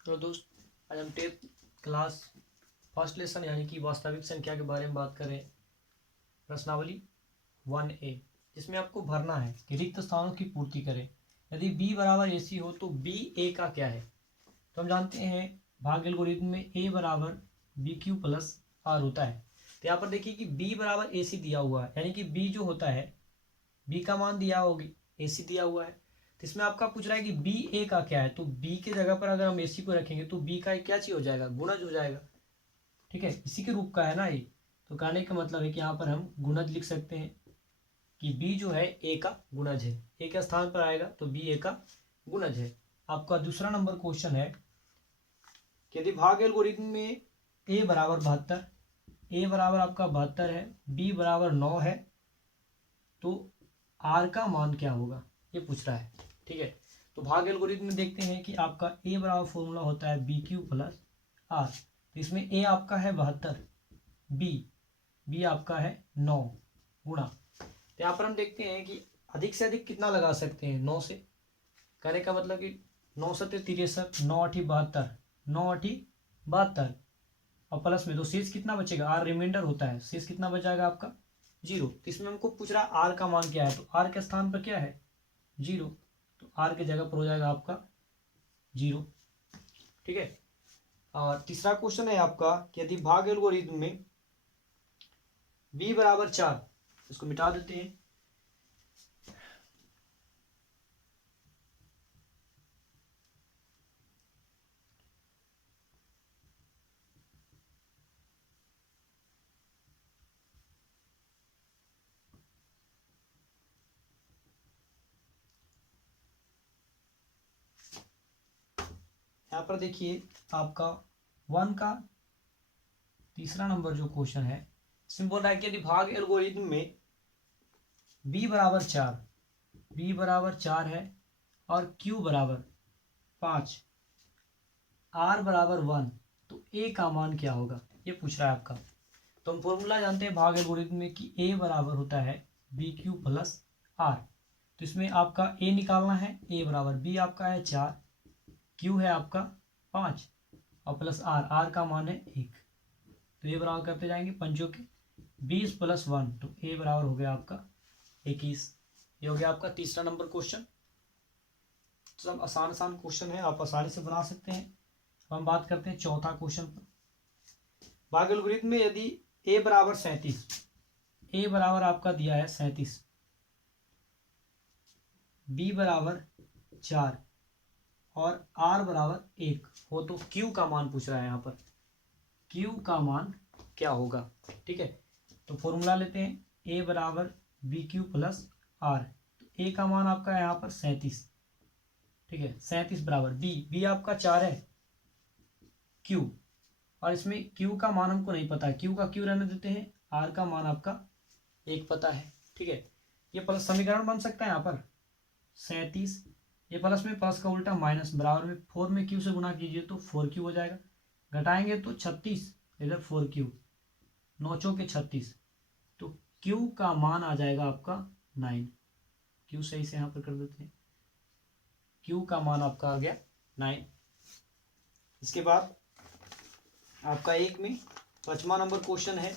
तो दोस्त, आज हम टेप क्लास फर्स्ट लेसन यानी कि वास्तविक संख्या के बारे में बात करें। प्रश्नावली 1A, जिसमें आपको भरना है कि रिक्त स्थानों की पूर्ति करें। यदि b बराबर AC हो तो b a का क्या है। तो हम जानते हैं भाग एल्गोरिथम में a बराबर BQ प्लस R होता है। तो यहाँ पर देखिए कि b बराबर AC दिया हुआ है, यानी कि b जो होता है b का मान दिया होगी, AC दिया हुआ है। तो इसमें आपका पूछ रहा है कि बी ए का क्या है, तो बी के जगह पर अगर हम AC को रखेंगे तो बी का क्या चीज हो जाएगा, गुणज हो जाएगा। ठीक है, इसी के रूप का है ना ये। तो कहने का मतलब है कि यहाँ पर हम गुणज लिख सकते हैं कि बी जो है ए का गुणज है। ए के स्थान पर आएगा तो बी ए का गुणज है। आपका दूसरा नंबर क्वेश्चन है कि यदि भाग एल्गोरिथम में ए बराबर 72, ए बराबर आपका 72 है, बी बराबर 9 है, तो आर का मान क्या होगा, ये पूछ रहा है। ठीक है, तो भाग एल्गोरिथम में देखते हैं कि आपका ए बराबर फॉर्मूला होता है BQ प्लस आर। तो इसमें ए आपका है 72, बी आपका है 9 गुणा। तो यहाँ पर हम देखते हैं कि अधिक से अधिक कितना लगा सकते हैं, 9 से। कहने का मतलब कि 9 सत्ते 63, 9 8 72, 9 8 72 और प्लस में 2, शेष कितना बचेगा, आर रिमाइंडर होता है, शेष कितना बचाएगा आपका 0। तो इसमें हमको पूछ रहा है आर का मान क्या है, तो आर के स्थान पर क्या है 0, तो आर के जगह पर हो जाएगा आपका 0। ठीक है, और तीसरा क्वेश्चन है आपका कि यदि भाग एल्गोरिथम में b बराबर 4, इसको मिटा देते हैं। यहाँ पर देखिए आपका 1 का तीसरा नंबर जो क्वेश्चन है, इसमें बोल रहा है कि यदि भाग एल्गोरिथम में b बराबर 4, b बराबर 4 है और q बराबर 5, r बराबर 1, तो a का मान क्या होगा, ये पूछ रहा है आपका। तो हम फॉर्मूला जानते हैं भाग एल्गोरिथम में कि a बराबर होता है BQ प्लस R। तो इसमें आपका a निकालना है, a बराबर b आपका है 4, q है आपका 5 और प्लस r का मान है 1। तो ये बराबर करते जाएंगे पंचों के 20 प्लस 1, तो a बराबर हो गया आपका 21। ये हो गया आपका तीसरा नंबर क्वेश्चन। सब आसान आसान क्वेश्चन है, आप आसानी से बना सकते हैं। अब हम बात करते हैं चौथा क्वेश्चन पर। भाग एल्गोरिथम में यदि a बराबर 37, a बराबर आपका दिया है 37, b बराबर 4 और r बराबर 1 हो, तो q का मान पूछ रहा है। यहाँ पर q का मान क्या होगा। ठीक है, तो फॉर्मूला लेते हैं a बराबर BQ प्लस R। तो a का मान आपका है यहाँ पर 37। ठीक है, 37 बराबर b आपका 4 है, q और इसमें q का मान हमको नहीं पता है, q का q रहने देते हैं, r का मान आपका 1 पता है। ठीक है, ये प्लस समीकरण बन सकता है यहाँ पर 37, ये प्लस में प्लस का उल्टा माइनस, बराबर में 4 में q से गुना कीजिए तो 4q हो जाएगा, घटाएंगे तो 36, इधर 4q, 9 चौके 36, तो q का मान आ जाएगा आपका 9। q सही से यहाँ पर कर देते हैं, q का मान आपका आ गया 9। इसके बाद आपका एक में 5वां नंबर क्वेश्चन है,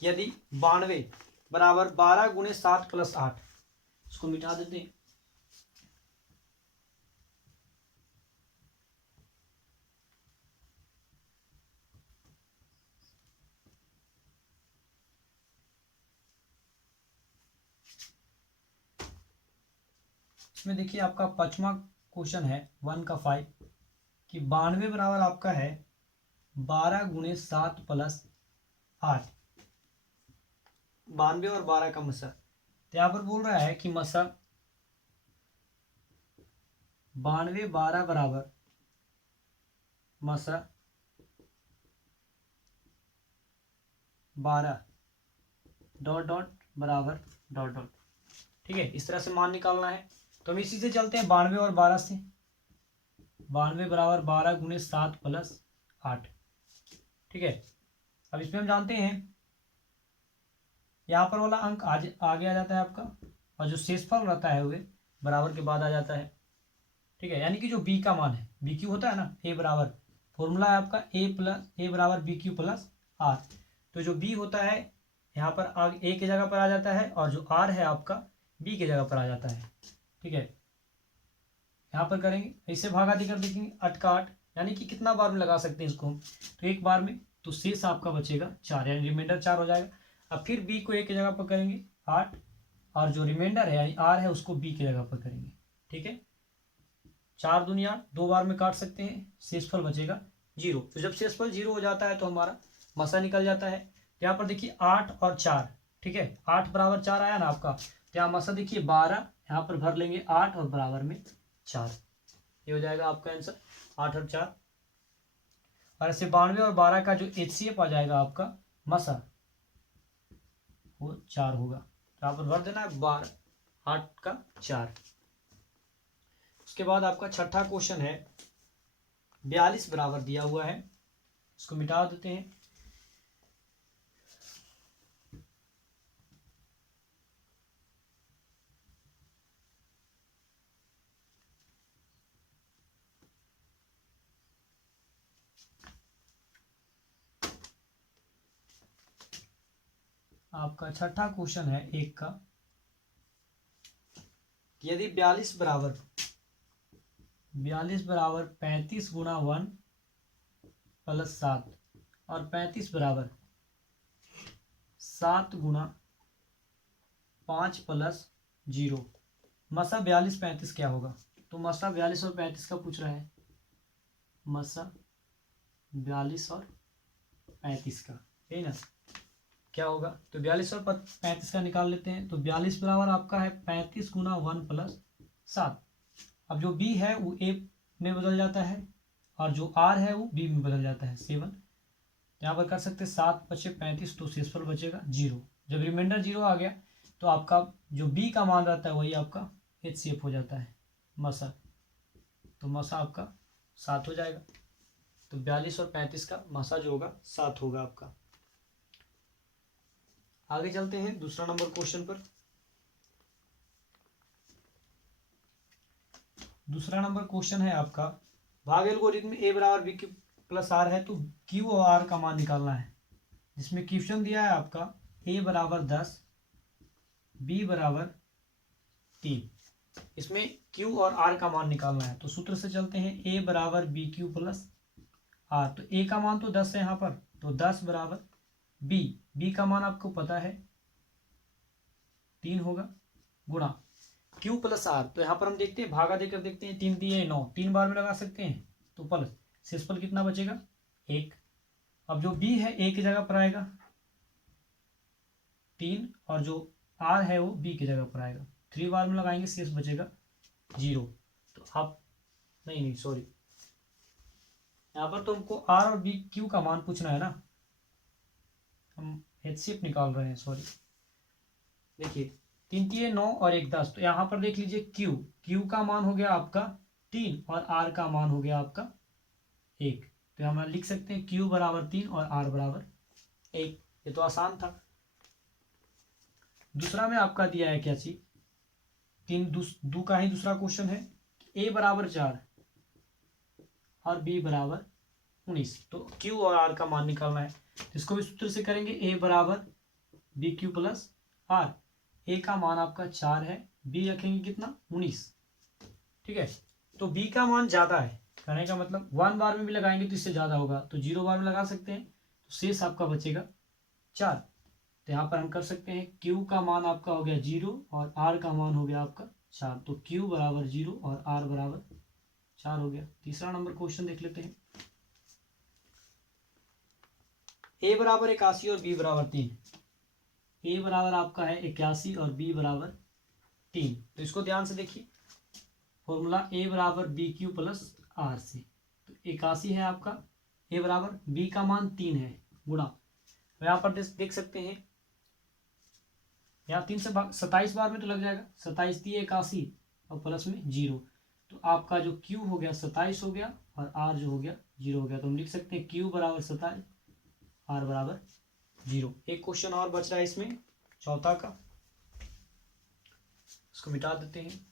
यदि 92 बराबर 12 गुणे 7 प्लस 8, इसको मिटा देते हैं। इसमें देखिए आपका 5वां क्वेश्चन है 1 का 5 कि 92 बराबर आपका है 12 गुणे 7 प्लस 8, 92 और 12 का मसा। तो यहाँ पर बोल रहा है कि मसा 92 12 बराबर मसा 12 डॉट डॉट बराबर डॉट डॉट। ठीक है, इस तरह से मान निकालना है। तो हम इसी से चलते हैं 92 और 12 से। 92 बराबर 12 गुणे 7 प्लस 8। ठीक है, अब इसमें हम जानते हैं यहाँ पर वाला अंक आगे आ जाता है आपका, और जो शेषफल रहता है वे बराबर के बाद आ जाता है। ठीक है, यानी कि जो बी का मान है, बी क्यू होता है ना, ए बराबर, फॉर्मूला है आपका ए बराबर बी क्यू प्लस आर। तो जो बी होता है यहाँ पर आगे ए की जगह पर आ जाता है, और जो आर है आपका बी की जगह पर आ जाता है। ठीक है, यहाँ पर करेंगे ऐसे भागादी कर देखेंगे, 8 का 8, यानी कि कितना बार में लगा सकते हैं इसको हम, तो एक बार में, तो शेष आपका बचेगा 4, यानी रिमाइंडर 4 हो जाएगा। अब फिर बी को ए की जगह पर करेंगे 8, और जो रिमाइंडर है यानी आर है उसको बी की जगह पर करेंगे। ठीक है, 4 दूनी 8, 2 बार में काट सकते हैं, शेषफल बचेगा 0। तो जब शेषफल 0 हो जाता है तो हमारा मसा निकल जाता है। तो यहाँ पर देखिए 8 और 4, ठीक है, 8 बराबर 4 आया ना आपका, तो यहाँ मसा देखिए 12, यहाँ पर भर लेंगे 8 और बराबर में 4, ये हो जाएगा आपका आंसर 8 और 4। और ऐसे 92 और 12 का जो HCF आ जाएगा आपका मसा, वो 4 होगा। तो यहाँ पर भर देना है 12, 8 का 4। उसके बाद आपका छठा क्वेश्चन है, 42 बराबर दिया हुआ है, इसको मिटा देते हैं। आपका छठा क्वेश्चन है 1 का, यदि 42 बराबर 35 गुणा 1 प्लस 7, और 35 बराबर 7 गुणा 5 प्लस 0, मसा 42 35 क्या होगा? तो मसा 42 और 35 का पूछ रहा है, मसा 42 और 35 का, यही ना, क्या होगा? तो 42 और 35 का निकाल लेते हैं। तो 42 बराबर आपका है 35 गुणा 1 प्लस 7। अब जो बी है वो ए में बदल जाता है, और जो आर है वो बी में बदल जाता है 7। यहाँ पर कर सकते हैं 7 बचे 35, तो शेषफल बचेगा 0। जब रिमाइंडर 0 आ गया तो आपका जो बी का मान रहता है वही आपका HCF हो जाता है मसा, तो मसा आपका 7 हो जाएगा। तो 42 और 35 का मसा जो होगा 7 होगा आपका। आगे चलते हैं दूसरा नंबर क्वेश्चन पर। दूसरा नंबर क्वेश्चन है आपका, भाग एल्गोरिथम ए बराबर बी क्यू प्लस आर है, तो क्यू और आर का मान निकालना है। जिसमें क्वेश्चन दिया है आपका ए बराबर 10, बी बराबर 3, इसमें क्यू और आर का मान निकालना है। तो सूत्र से चलते हैं, ए बराबर बी क्यू प्लस आर, तो ए का मान तो 10 है यहाँ पर, तो 10 बराबर बी का मान आपको पता है 3 होगा, गुणा क्यू प्लस आर। तो यहाँ पर हम देखते हैं, भागा देकर देखते हैं, 3 दिए 9, 3 बार में लगा सकते हैं, तो प्लस शेषफल कितना बचेगा 1। अब जो बी है ए की जगह पर आएगा 3, और जो आर है वो बी की जगह पर आएगा, 3 बार में लगाएंगे, शेष बचेगा 0। तो आप नहीं सॉरी, यहाँ पर तो हमको आर और बी क्यू का मान पूछना है ना, हम HCF निकाल रहे हैं, सॉरी। देखिए 3 3 9 और 1 10, तो यहाँ पर देख लीजिए क्यू का मान हो गया आपका 3, और आर का मान हो गया आपका 1। तो हम लिख सकते हैं क्यू बराबर 3 और आर बराबर 1। ये तो आसान था। दूसरा में आपका दिया है क्या चीज, 3 का ही दूसरा क्वेश्चन है, ए बराबर 4 और बी बराबर 19, तो क्यू और आर का मान निकालना है। तो इसको भी सूत्र से करेंगे, ए बराबर बी क्यू प्लस आर, ए का मान आपका 4 है, बी रखेंगे कितना 19। ठीक है, तो बी का मान ज्यादा है, कहने का मतलब 1 बार में भी लगाएंगे तो इससे ज्यादा होगा, तो 0 बार में लगा सकते हैं, तो शेष आपका बचेगा 4। तो यहाँ पर हम कर सकते हैं, क्यू का मान आपका हो गया 0 और आर का मान हो गया आपका 4, तो क्यू बराबर 0 और आर बराबर 4 हो गया। तीसरा नंबर क्वेश्चन देख लेते हैं, ए बराबर 81 और बी बराबर 3। ए बराबर आपका है 81 और बी बराबर 3, तो इसको ध्यान से देखिए, फॉर्मूला ए बराबर बी क्यू प्लस आर से, तो 81 है आपका, ए बराबर बी का मान 3 है, गुणा, यहाँ पर देख सकते हैं, यहाँ 3 से 27 बार में तो लग जाएगा, 27 दिए 81 और प्लस में 0, तो आपका जो क्यू हो गया 27 हो गया, और आर जो हो गया 0 हो गया। तो हम लिख सकते हैं क्यू बराबर 27, आर बराबर 0। एक क्वेश्चन और बच रहा है इसमें, चौथा का, इसको मिटा देते हैं।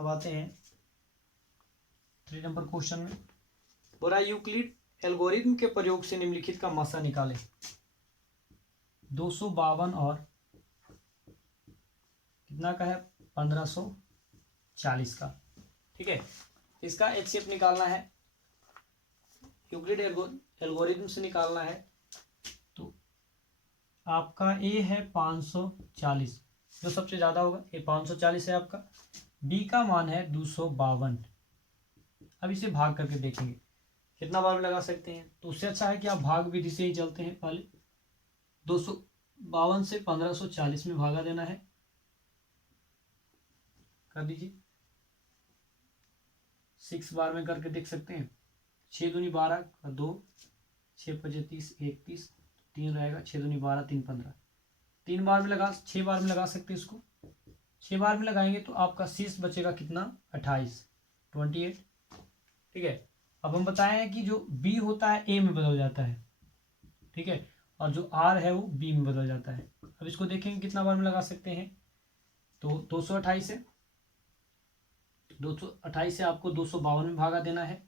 अब आते हैं 3 नंबर क्वेश्चन में। बोला यूक्लिड एल्गोरिथम के प्रयोग से निम्नलिखित का मसा निकालें। 252 और कितना का है 1540 का। ठीक है, इसका HCF निकालना है, यूक्लिड एल्गोरिथम से निकालना है। तो आपका ए है 540, जो सबसे ज्यादा होगा ये 540 है आपका। बी का मान है 252। अब इसे भाग करके देखेंगे कितना बार में लगा सकते हैं। तो उससे अच्छा है कि आप भाग विधि से ही चलते हैं। पहले 252 से 1540 में भागा देना है, कर दीजिए। 6 बार में करके देख सकते हैं। 6 दूनी 12 और 2, 6 पचे 30, 31, 3 रहेगा, 6 दूनी 12, 3 15। 6 बार में लगा सकते हैं इसको। 6 बार में लगाएंगे तो आपका शेष बचेगा कितना 28, 28। ठीक है, अब हम बताए हैं कि जो बी होता है ए में बदल जाता है। ठीक है, और जो आर है वो बी में बदल जाता है। अब इसको देखेंगे कितना बार में लगा सकते हैं। तो 228 है, 228 से आपको 252 में भागा देना है।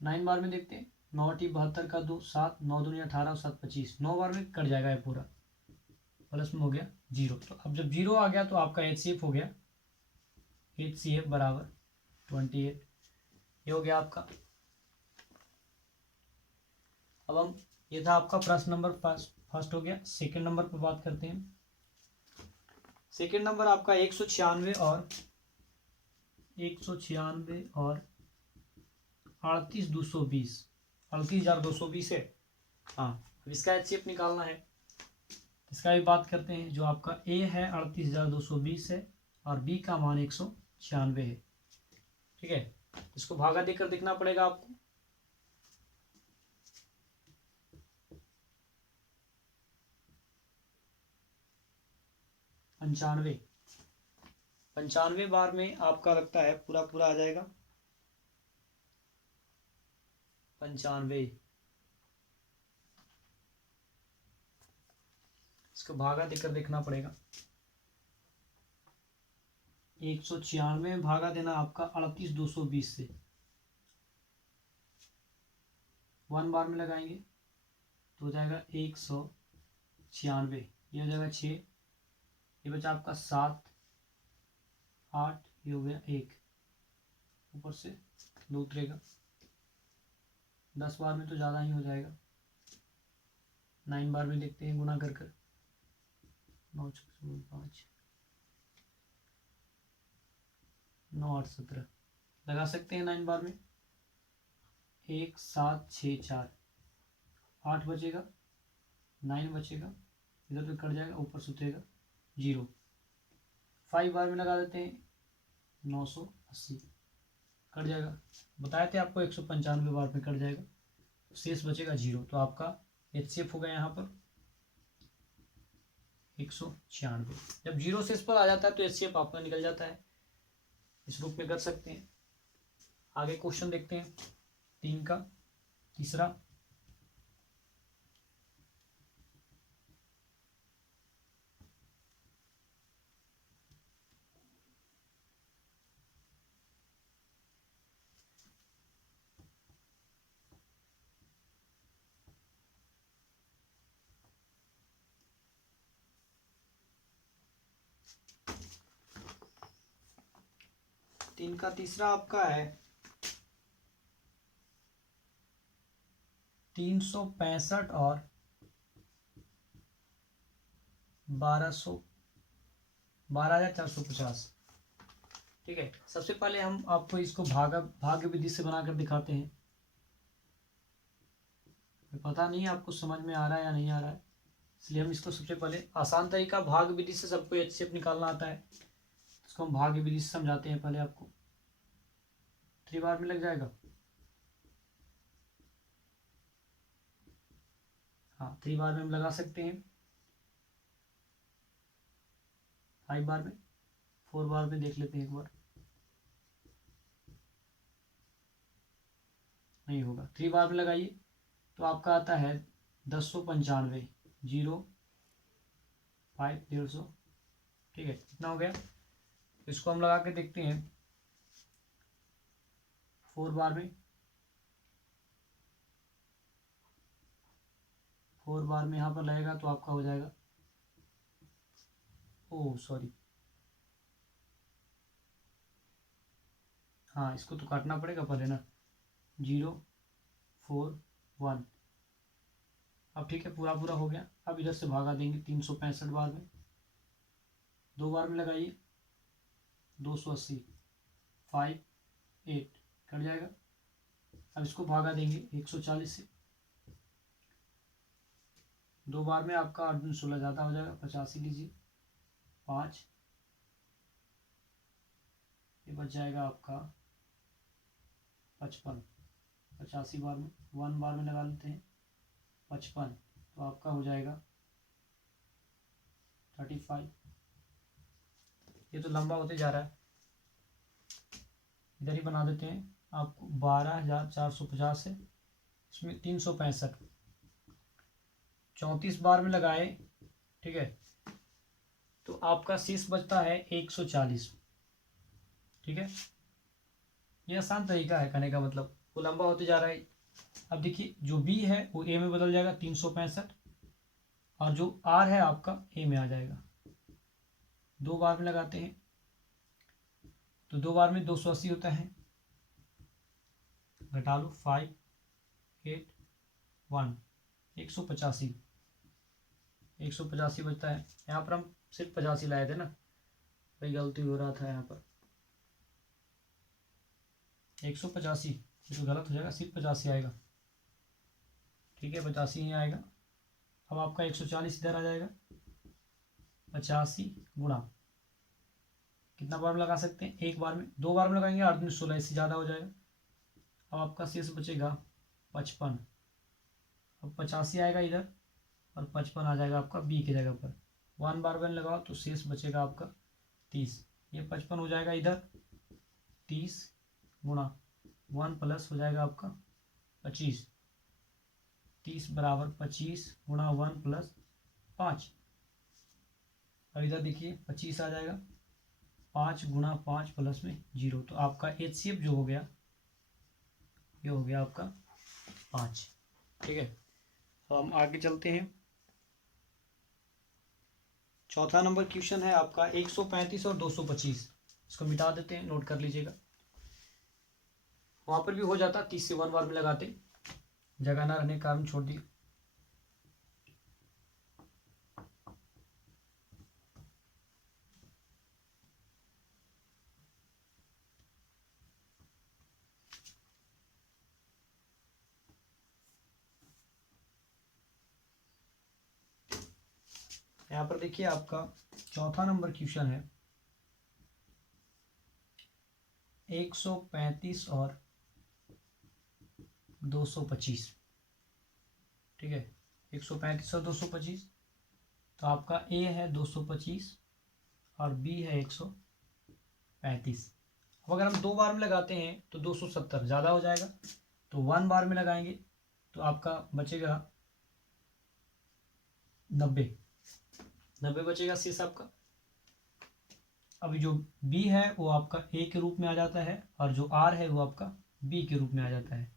9 बार में देखते हैं। 9 टी 72 का 2, 7, 9 दूनी 18 और 7 25। 9 बार में कट जाएगा ये पूरा, प्लस में हो गया 0। तो अब जब 0 आ गया तो आपका HCF हो गया, HCF बराबर 28। ये हो गया आपका। अब हम, ये था आपका प्रश्न नंबर फर्स्ट हो गया। सेकंड नंबर पर बात करते हैं। सेकंड नंबर आपका 196 और 38220, 38,220 है। हाँ, अब इसका HCF निकालना है। इसका भी बात करते हैं। जो आपका ए है 38,220 है और बी का मान 196 है। ठीक है, इसको भागा देकर देखना पड़ेगा आपको। पंचानवे बार में आपका लगता है पूरा पूरा आ जाएगा 95। इसको भागा देकर देखना पड़ेगा। 196 में भागा देना आपका 38,220 से। 1 बार में लगाएंगे तो हो जाएगा 196, ये हो जाएगा 6, ये बचा आपका 7, 8, ये हो गया 1, ऊपर से 2 उतरेगा। 10 बार में तो ज़्यादा ही हो जाएगा। 9 बार में देखते हैं गुना कर 9 5, 9 8 17 लगा सकते हैं 9 बार में। 1 7 6 4, 8 बचेगा, 9 बचेगा, इधर पे कट जाएगा, ऊपर से उतरेगा 0। 5 बार में लगा देते हैं 980, कट जाएगा। बताए थे आपको 195 बार में कट जाएगा, शेष बचेगा 0। तो आपका HCF हो गया यहाँ पर 196। जब 0 शेष पर आ जाता है तो HCF आपका निकल जाता है। इस रूप में कर सकते हैं। आगे क्वेश्चन देखते हैं 3 का तीसरा। तीन का तीसरा आपका है 365 और 12,450। ठीक है, सबसे पहले हम आपको इसको भाग विधि से बनाकर दिखाते हैं। पता नहीं आपको समझ में आ रहा है या नहीं आ रहा है, इसलिए हम इसको सबसे पहले आसान तरीका भाग विधि से सबको HCF निकालना आता है, इसको हम भाग विधि से समझाते हैं। पहले आपको 3 बार में लग जाएगा। हाँ, 3 बार में हम लगा सकते हैं। 5 बार में, 4 बार में देख लेते हैं एक बार, नहीं होगा। 3 बार में लगाइए तो आपका आता है 1095, 0 5 150, ठीक है, कितना हो गया, इसको हम लगा के देखते हैं 4 बार में, 4 बार में यहाँ पर लगेगा तो आपका हो जाएगा, ओह सॉरी, हाँ इसको तो काटना पड़ेगा पहले ना, 0 4 1, अब ठीक है पूरा पूरा हो गया। अब इधर से भागा देंगे 365 बार में, 2 बार में लगाइए 280, 5 8 कट जाएगा। अब इसको भागा देंगे 140 से, 2 बार में आपका 8 दूनी 16 ज़्यादा हो जाएगा, 85 लीजिए, 5 ये बच जाएगा आपका 55, 85 बार में 1 बार में लगा लेते हैं 55, तो आपका हो जाएगा 35। ये तो लंबा होते जा रहा है, इधर ही बना देते हैं आपको 12,450 है, इसमें 365 34 बार में लगाए, ठीक है, तो आपका शेष बचता है 140। ठीक है, ये आसान तरीका है कहने का मतलब, वो लंबा होते जा रहा है। अब देखिए जो बी है वो ए में बदल जाएगा 365, और जो आर है आपका ए में आ जाएगा। 2 बार में लगाते हैं तो 2 बार में 280 होता है, घटा लो 5 8 1, 185 बचता है। यहाँ पर हम सिर्फ 85 लाए थे ना, वही गलती हो रहा था यहाँ पर, 185 ये तो गलत हो जाएगा, सिर्फ 85 आएगा। ठीक है 85 ही आएगा। अब आपका 140 इधर आ जाएगा, 85 गुणा, कितना बार में लगा सकते हैं, 1 बार में, 2 बार में लगाएंगे 8 दूनी 16, इससे ज़्यादा हो जाएगा। अब आपका शेष बचेगा 55, अब 85 आएगा इधर और 55 आ जाएगा आपका बी की जगह पर। 1 बार में लगाओ तो शेष बचेगा आपका 30, ये 55 हो जाएगा इधर, 30 गुणा 1 प्लस हो जाएगा आपका 25, 30 बराबर 25 गुणा 1 प्लस 5, और इधर देखिए 25 आ जाएगा, 5 गुणा 5 प्लस में 0, तो आपका HCF जो हो गया ये हो गया आपका 5। ठीक है, तो हम आगे चलते हैं। चौथा नंबर क्वेश्चन है आपका 135 और 225, इसको मिटा देते हैं, नोट कर लीजिएगा। वहां पर भी हो जाता, 30 से 1 बार में लगाते, जगह ना रहने के कारण छोड़ दी। यहाँ पर देखिए आपका चौथा नंबर क्वेश्चन है 135 और 225। ठीक है, 135 और 225, तो आपका ए है 225 और बी है 135। अब अगर हम 2 बार में लगाते हैं तो 270 ज़्यादा हो जाएगा, तो 1 बार में लगाएंगे तो आपका बचेगा 90 बचेगा शेष आपका। अभी जो बी है वो आपका ए के रूप में आ जाता है, और जो आर है वो आपका बी के रूप में आ जाता है।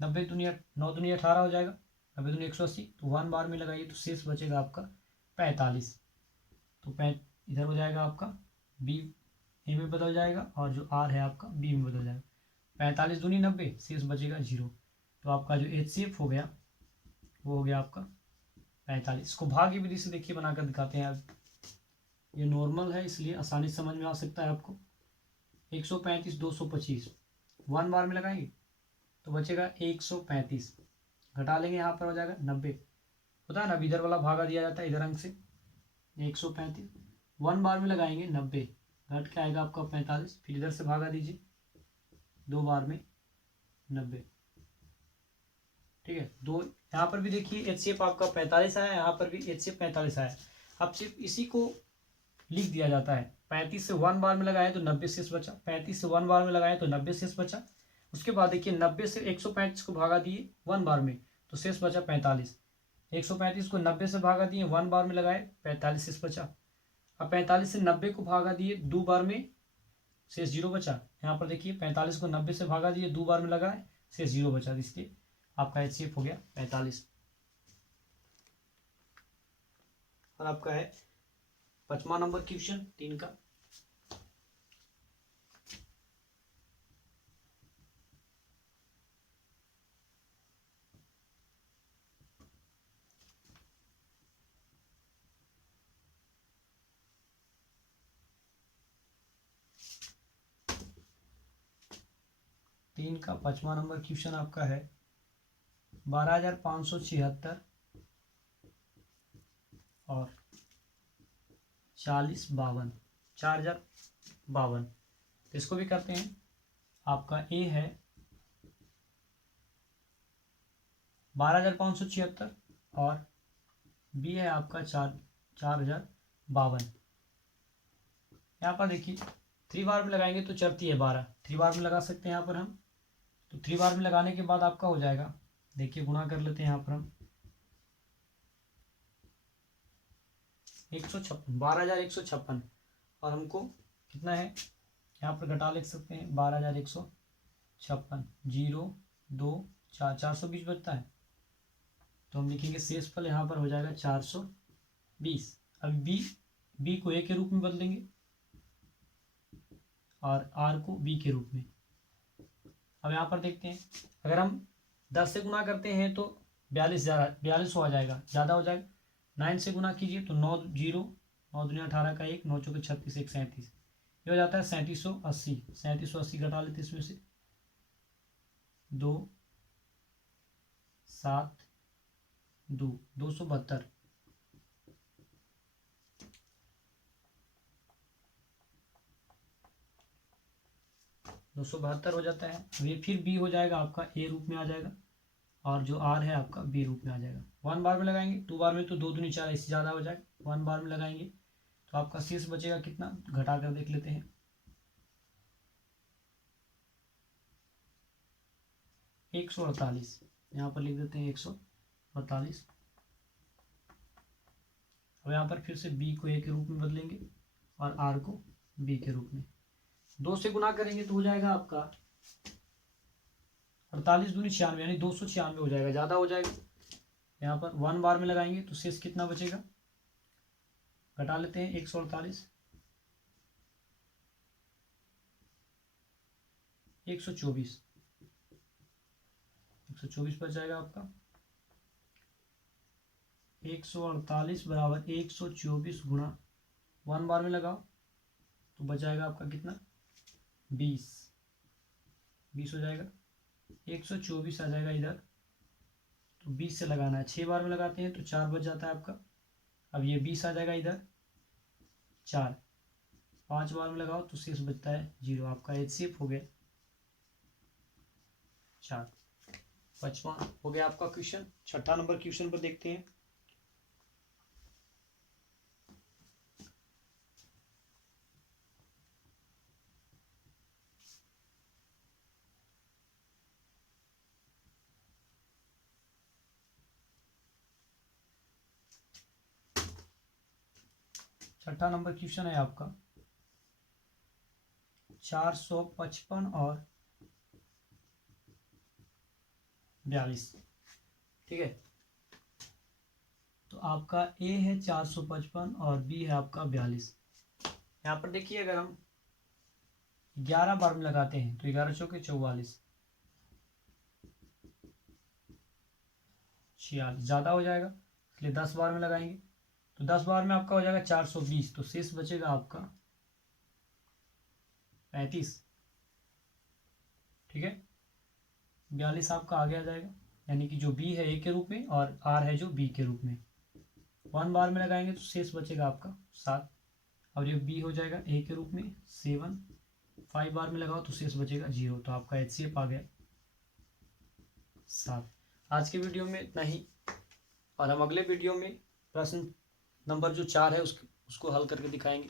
90 दुनिया 9 दुनिया 18 हो जाएगा, 90 दुनिया 180, तो 1 बार में लगाइए तो शेष बचेगा आपका 45, तो इधर हो जाएगा आपका बी ए में बदल जाएगा, और जो आर है आपका बी में बदल जाएगा। 45 दूनी 90, शेष बचेगा 0, तो आपका जो HCF हो गया वो हो गया आपका 45। इसको भाग की विधि से देखिए बनाकर दिखाते हैं आप, ये नॉर्मल है इसलिए आसानी से समझ में आ सकता है आपको। 135 225 1 बार में लगाएंगे तो बचेगा 135, घटा लेंगे यहाँ पर हो जाएगा 90, होता है ना, इधर वाला भागा दिया जाता है इधर अंक से। 135 1 बार में लगाएंगे 90, घट के आएगा आपका 45, फिर इधर से भागा दीजिए 2 बार में 90। ठीक है, दो यहाँ पर भी देखिए HCF आपका 45 आया, यहाँ पर भी HCF 45 आया। अब सिर्फ इसी को लिख दिया जाता है, 35 से 1 बार में लगाए तो 90 शेष बचा, 35 से 1 बार में लगाए तो 90 शेष बचा। उसके बाद देखिए 90 से 135 को भागा दिए 1 बार में तो शेष बचा 45, 135 को 90 से भागा दिए 1 बार में लगाए 45 शेष बचा। अब 45 से 90 को भागा दिए 2 बार में, शेष 0 बचा। यहाँ पर देखिए 45 को 90 से भागा दिए 2 बार में लगा है, शेष 0 बचा, इसलिए आपका HCF हो गया 45। और आपका है 5वां नंबर क्वेश्चन 3 का। तीन का 5वां नंबर क्वेश्चन आपका है 12,576 और 4052, 4052। तो इसको भी करते हैं। आपका ए है 12,576 और बी है आपका 4052। यहाँ पर देखिए 3 बार में लगाएंगे तो चढ़ती है 12, 3 बार में लगा सकते हैं यहाँ पर हम। तो 3 बार में लगाने के बाद आपका हो जाएगा, देखिए गुणा कर लेते हैं यहाँ पर हम 156, 12,156। और हमको कितना है यहाँ पर घटा लिख सकते हैं 12,156, 0 2 4, 420 बचता है। तो हम लिखेंगे शेषफल यहाँ पर हो जाएगा 420। अब बी को ए के रूप में बदलेंगे और आर को बी के रूप में। अब यहाँ पर देखते हैं, अगर हम 10 से गुना करते हैं तो 42 हो जाएगा, ज़्यादा हो जाएगा। 9 से गुना कीजिए तो 9 0, 9 दूनी 18 का 1, 9 चौके 36, 1 37, ये हो जाता है 3780। 3780 घटा लेते इसमें से 2 7 2, 272। 272 हो जाता है। अब ये फिर बी हो जाएगा आपका ए रूप में आ जाएगा और जो आर है आपका बी रूप में आ जाएगा। 1 बार में लगाएंगे, 2 बार में तो 2 दूनी 4, इससे ज़्यादा हो जाएगा। 1 बार में लगाएंगे तो आपका शेष बचेगा कितना, घटा कर देख लेते हैं 148। यहाँ पर लिख देते हैं 148। अब यहाँ पर फिर से बी को ए के रूप में बदलेंगे और आर को बी के रूप में। 2 से गुना करेंगे तो हो जाएगा आपका 48 दूनी 96, यानी 296 हो जाएगा, ज़्यादा हो जाएगा। यहाँ पर 1 बार में लगाएंगे तो शेष कितना बचेगा, घटा लेते हैं 148, 124 बच जाएगा आपका। 148 बराबर 124 गुणा 1 बार में लगाओ तो बच जाएगा आपका कितना, 20 हो जाएगा। 124 आ जाएगा इधर, तो 20 से लगाना है, 6 बार में लगाते हैं तो 4 बच जाता है आपका। अब ये 20 आ जाएगा इधर 4, 5 बार में लगाओ तो शेष बचता है 0। आपका HCF हो गया 4। 5वां हो गया आपका क्वेश्चन। 6ठा नंबर क्वेश्चन पर देखते हैं। छठा नंबर क्वेश्चन है आपका 455 और 42। ठीक है, तो आपका ए है 455 और बी है आपका 42। यहाँ पर देखिए अगर हम 11 बार में लगाते हैं तो 11 चौके 44, 46, ज़्यादा हो जाएगा इसलिए 10 बार में लगाएंगे तो 10 बार में आपका हो जाएगा 420। तो शेष बचेगा आपका 35। ठीक है, 42 आपका आगे आ जाएगा, यानी कि जो बी है ए के रूप में और आर है जो बी के रूप में। 1 बार में लगाएंगे तो शेष बचेगा आपका 7 और ये बी हो जाएगा ए के रूप में 7। 5 बार में लगाओ तो शेष बचेगा 0। तो आपका HCF आ गया 7। आज के वीडियो में इतना ही, और हम अगले वीडियो में प्रश्न नंबर जो 4 है उसको हल करके दिखाएंगे।